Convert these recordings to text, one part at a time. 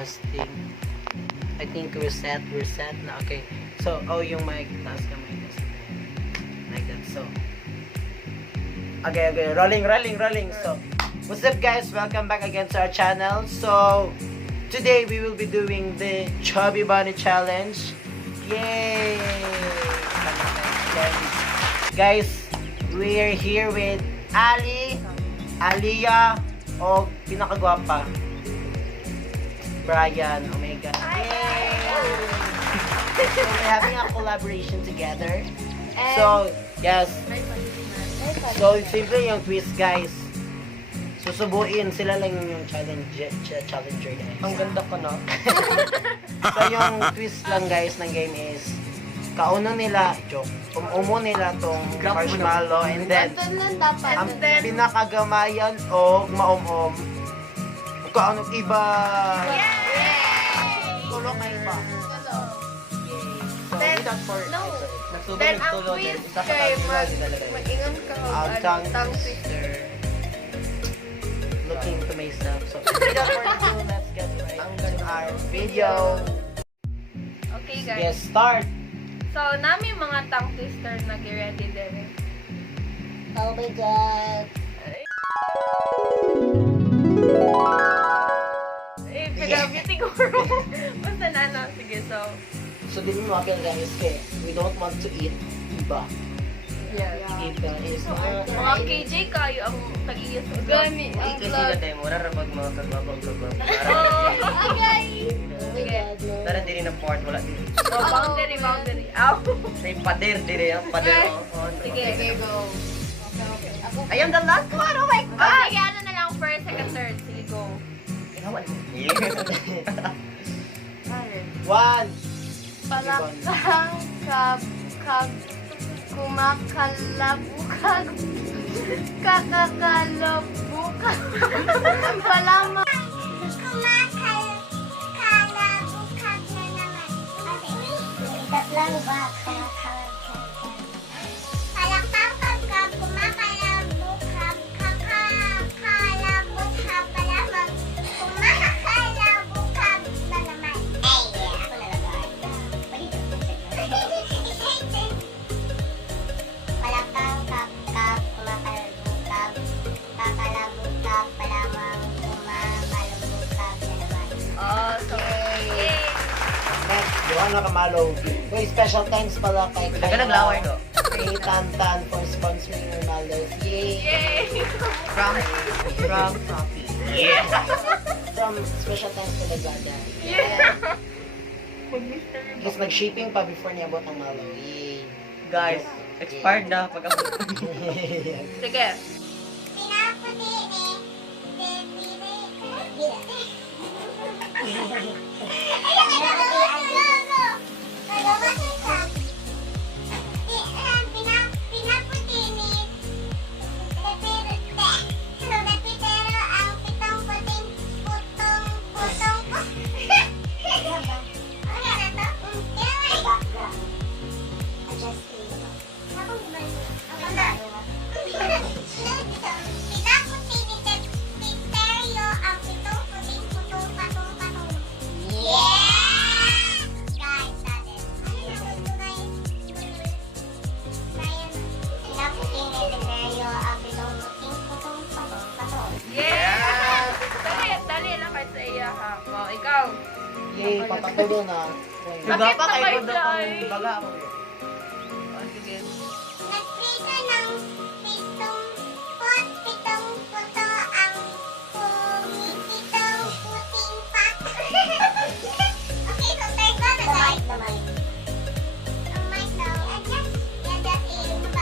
adjusting. I think we're set na. Okay. So, yung mic, taas ka mic. Like that. So, okay. Rolling. So, what's up guys? Welcome back again to our channel. So, today we will be doing the Chubby Bunny Challenge. Yay! Guys, we are here with Aliyah, o pinakagwapa, Brian, oh my god. Yay! So we're having a collaboration together. So, yes. So, simple yung twist, guys. Susubuin sila lang yung challenger guys. Ang ganda ko, no? So, yung twist lang, guys, ng game is kauno nila, umumo nila tong marshmallow and then ang pinakagamayan o maom-om kaano iba. Tulong na iba. So, without for Then ang twist kay mag-ingon ka tongue tongue twister. Looking to myself. So, without further ado, let's get right to our video. Okay Yes, guys. start. So nami mga tongue twister na gi-ready din. Oh my god. Pinabiti ko. Basta na ano. Sige, so. So, din mo apel guys, kay we don't want to eat iba. Yeah. Iba is Mga KJ kayo ang tag-iyas. Gani. Kasi na tayo, mura rapag mga kagwapag. Okay. Sige. Tara, diri na port, wala din. Oh, boundary. Ow. Say, pader, diri, pader. Sige. go. I am the last one, oh my Oh, sige, ano na lang, first, second, third. Sige, go. God! one. Palakang kumakalabukag kakakalabukag palama kumakalabukag na naman. Tatlang ba? Palakang kumakalabukag kakakalabukag palamang kumakalabukag na naman. Palakang kumakalabukag kakalabukag palamang kumakalabukag na naman. Oh, so, okay. Next, Joanna Camalo. Uy, special thanks pala kay Taga naglaway, no? Kay Tantan for sponsoring Ronaldo's. Yay! Yay! From Sophie. Yeah! From special thanks to Legada. Yeah! Tapos nag-shipping pa before niya abot ang malo. Yay! Guys, expired na pag ako. Sige. Pinaputi Yeah! Dali lang kayo sa iya ha. Oh, ikaw. Yay! Papatulo na. Baga pa Bakit kayo sabay doon fly? kung baga ako. Oh, sige. Nagprito ng pitong puto ang pitong puting pak. Okay, so tayo ko na tayo. Ang mic daw. Adjust in.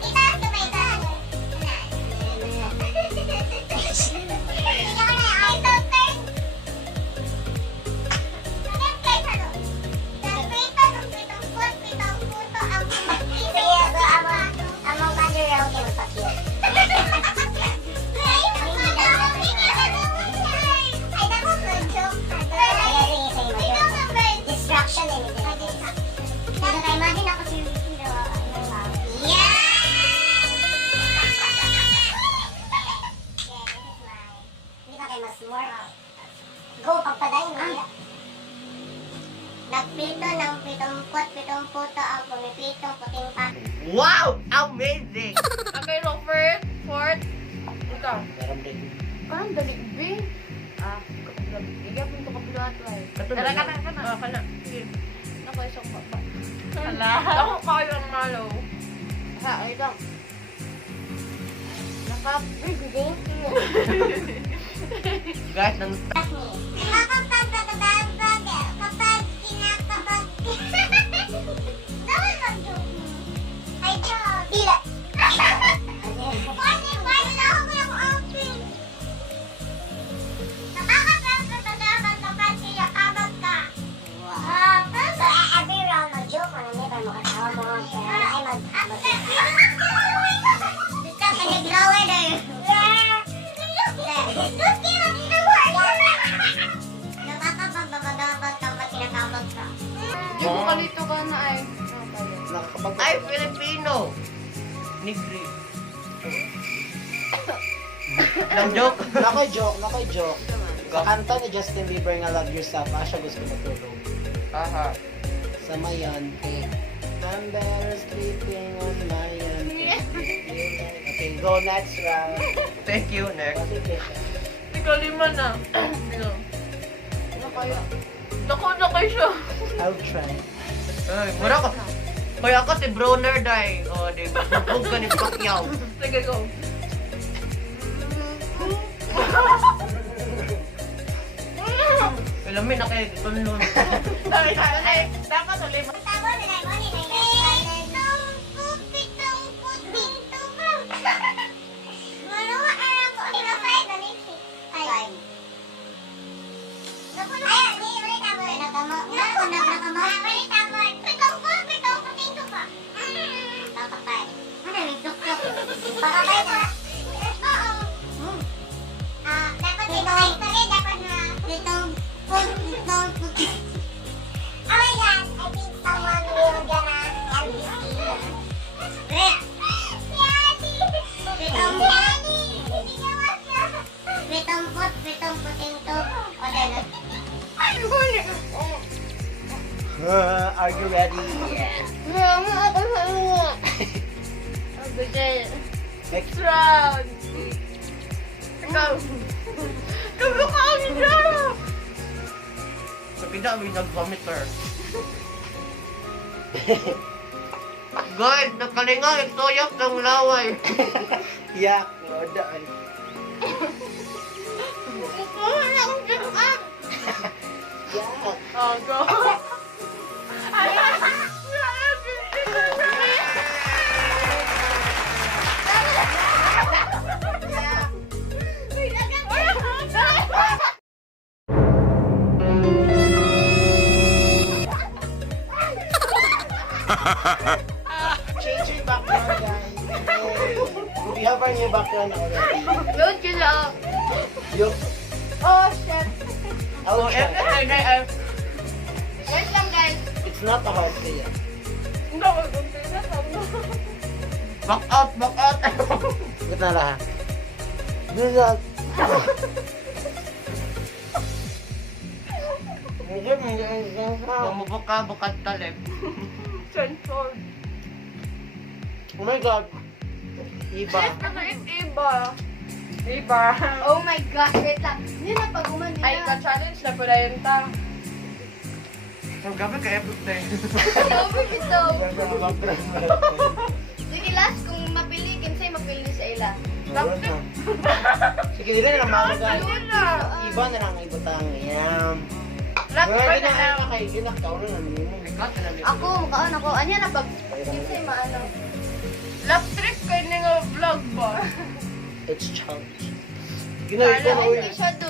Itaas ka ba itaas? Nagprito ng pitong puto ito ng 70 puto ang pumipitong puting pa. Wow! Amazing! Okay, so first, fourth, ikaw. Meron din. Parang dali, B. Bigyan mo ito kapilo ato ay. Tara, kana. Ah, kana. Sige. Ako isang baba. Hala. Ako kayo ang malo. Ha, ay lang. Nakapigil. Guys, nang... Kapag kinakabag... Naman mag-joke mo. Ay, joke. Dila. Paano na ako yung open? Nakakapagkatagapan kapag kinakabag ka. So, every round mag-joke mo na may pag-makasawa mo. Pero ay Basta ka nag-lower na yun. Nakakapagkatagapan kapag kinakabag ka. Di ko kalito ka na ay. Nakakapag... Ay, Filipino! Negri. Lang joke? Nakoy-joke. Sa kanta ni Justin Bieber nga Love Yourself, siya gusto matulog. Aha. Sa mayan, I'm better sleeping on my own. Okay, go next round. Thank you, next. Ikaw lima na. Sino? Ano kaya? Naku na kayo siya. I'll try. Ay, mura ka. Kaya ako si Broner Day. O, di ba? Huwag ka ni Pacquiao. Sige, go. Alam mo, nakikipulun. Dapat ulit. Are you ready? Next Round. Ikaw. Kamukha niya. Sa pinda, may nag-vomitor. Guys, nakalinga, ito yak ng laway. yak, nodaan. Wala akong ganoon. Yak. Oh, go. Ay, Change your background, guys. Hey. We have our new background already. Load ka lang. Yup. Oh, shit. I'll try. Wait lang, guys. It's not a hard thing. Hindi ako gunting na. Back out, back out. Good na lahat. Do that. Mamubuka, bukat talip. Censored. Oh my God. Iba. Ano is iba? Iba. Oh my God, wait lang. Hindi na pag-uman nila. Ay, ka-challenge na pala yun ta. Ang gabi ka everyday. Over ito. Background. Sige, last, kung mapili, kinsay mapili sa ila. Sige, dili na lang mga Ayun na. Iba na lang ibutang. Yan. Last Well, one di na na lang. kay ginakaw na naman mo. Bigat na lang. Ako, mukhaan ako. Anya na pag kinsay maano. Last trip kayo na nga vlog ba? It's challenge. Ginawa ko na Ay, uy. hindi siya do.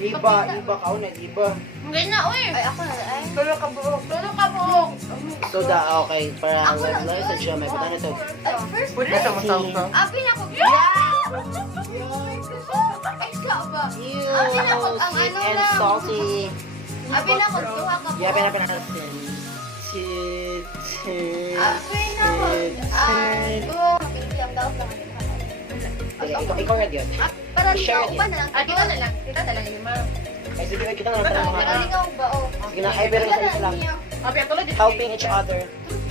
Iba ka na, iba. Hindi na, uy. Ay, ako na. Ay. Tulo ka buhok. Tulo ka buhok. So da, okay. Para Ako lang wala sa yun. siya, may putana to. Ay, first. Pwede na sa masawsa. Abi na ko. Ay, ka ba? Ew, Abi na ko. Ang sweet ano and lang. salty. Abi na ko. Duha ka po. Yeah, pinapanasin. Chit, chit, Abi na ko. chit, chit. Oo. Hindi ang daw lang. Ikaw red yun. Para Share it. uban na lang. Kita na lang. Kita na lang yung mga. Ay, sige, kita na lang pala Pero mga... lingaw ba o? Sige na, ay, pero isa lang. Okay, tuloy din. Helping each other.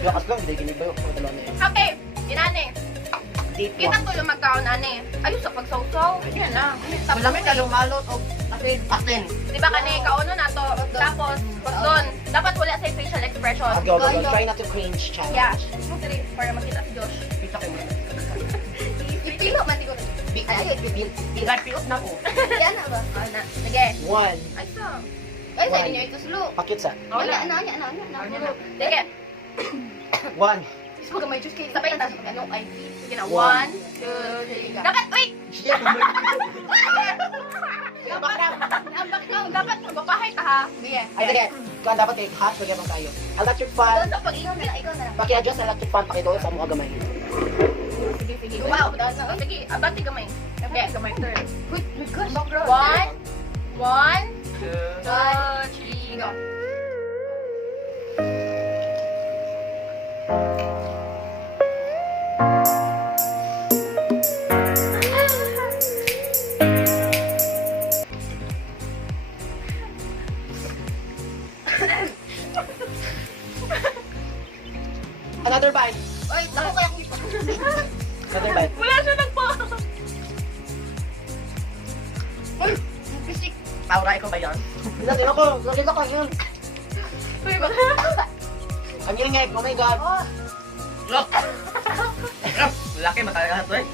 Gakas lang, hindi ginibayo ko dalawa na yun. Okay, inane. Deep Kita one. tulo magkaon ane. Ayos sa pagsawsaw. Yan lang. Wala may kalumalot o atin. Di ba kani kauno na to? Tapos, doon. Dapat wala sa facial expression. Go. Try not to cringe, challenge. Yeah. Sorry, para makita si Josh. Pita kayo. Ipilo man di ko. Ay, Like, piot na ko. Yan na ba? Ana. Sige. one. Ay, so. Ay, sa inyo ito slow. Pakit sa. Wala na. Sige. One. Gusto ko may juice kayo. Sabay na. Ano? Ay, sige na. 1, 2, 3. Dapat, wait! Dapat magpapahay ta ha. Sige. Ay, sige. Kung dapat kayo, hot, magyabang tayo. Electric fan. Doon sa pag-ikaw na lang. Ikaw na lang. Paki-adjust sa electric fan, pakituloy sa mga gamay. Sige. Wow. Sige, abati gamay. Okay, gamay turn. Wait, my gosh. 1, 2, 3, go. Another bite. Oy, naku kaya kung Another bite. Wala siya nagpa. Kisik. Aura, ikaw ba yan? Nakita ko yun. Uy, ba? Ang ingay, oh my God. Look! Laki matalaga ito eh.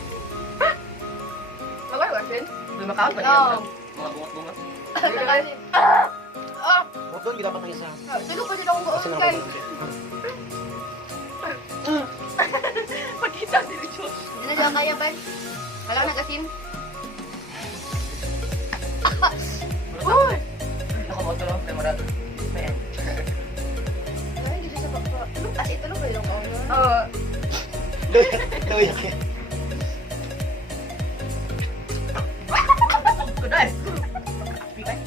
Magwarwasin? May makaon pa No. niya. Mga bungot-bungot. Huwag doon, dapat ng isa. Sino pa din ako Kasi maulog na kay? Pagkita si Josh. Hindi na siya kaya ba? Wala na kasin. Uy! Nakamoto lang, may marado. May end. Ay, hindi siya sa bakba. As ito lang kayo ako. Loyak yan. Good night. Bigay.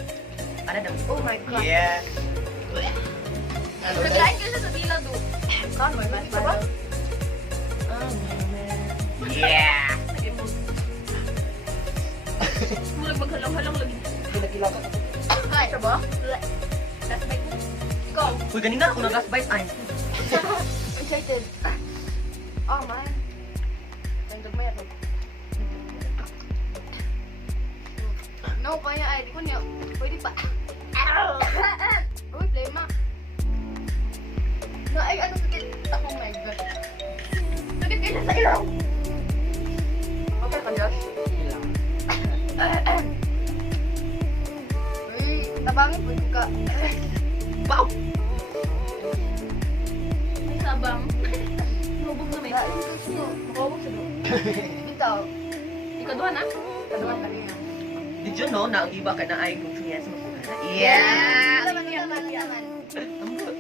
Ano daw? Oh my God. Yeah. Naglain ka siya sa dila do. Kan, may mas ba? Yeah. Mulag maghalang-halang lagi. Pinagkilaka. Ay, siya ba? That's my good. Ikaw. Uy, ganina ako nag-gasbite ay. Excited. Oh man. Tandog mo yan. No, kaya ay, di ko niya. Pwede pa. Uy, play ma. No, ay, ano sakit? Oh my God. Sakit kayo sa ilaw. Okay ka, Josh? Uy, tabangin po ka. Wow! May sabang. Lubog na may. Makawag sa doon. Bitaw. Ikaw doon na? Kaduan ka niya. Did you know na ang iba ka na ay kung siya sa mga Yeah! Laman.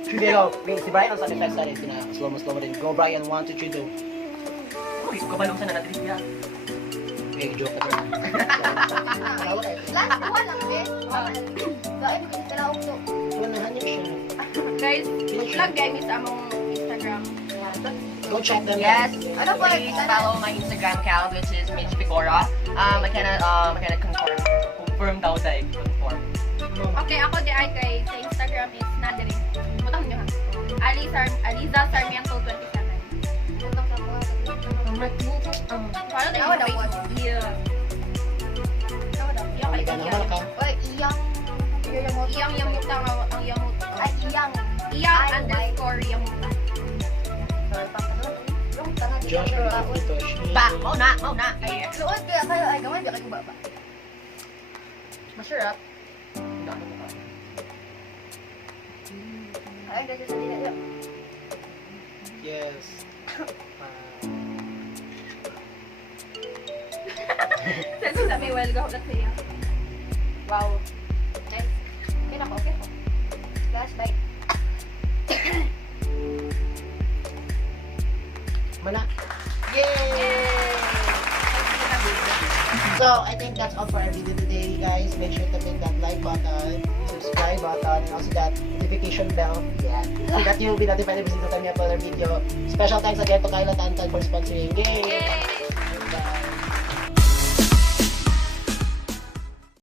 Pero, si Brian ang sound effects natin, slow mo din. Go Brian, 1, 2, 3, 2. Uy, kabalong sa natin siya. Okay, joke ka din. Last one lang, eh. Dahil ko sa laog to. Hanip siya. Guys, plug guys sa among Instagram. Go check them Yes. out. Ano ba? Please follow my Instagram account, which is Mitch Picora. I cannot confirm daw sa confirm. Okay, ako di ay kay sa Instagram is Nadiri. Butang niyo ha. Aliza Sarmiento 27. Butang sa mga. Follow Tawa tayo daw, what? Yeah. Iya kay Ano Iya. naman ka? Uy, iyang. Iyang yamuta ang yamut. Ay, iyang. Iyang Ay, underscore yamuta. Yung tanga di Josh, ka ito. Ba, mau na. Ay, Luod kaya kayo ay gamay di kayo baba. Masarap. Ay, dito sa dila. Yes. Kasi sa may well go kasi yan. Wow. Nice. Okay na ko, okay ko. Last bite. Mana? Yay! So, I think that's all for our video today, guys. Make sure to click that like button, subscribe button, and also that notification bell. Yeah. So that you'll be notified every single time we upload our video. Special thanks again to Kyla Tantan for sponsoring. Yay! Yay! Bye.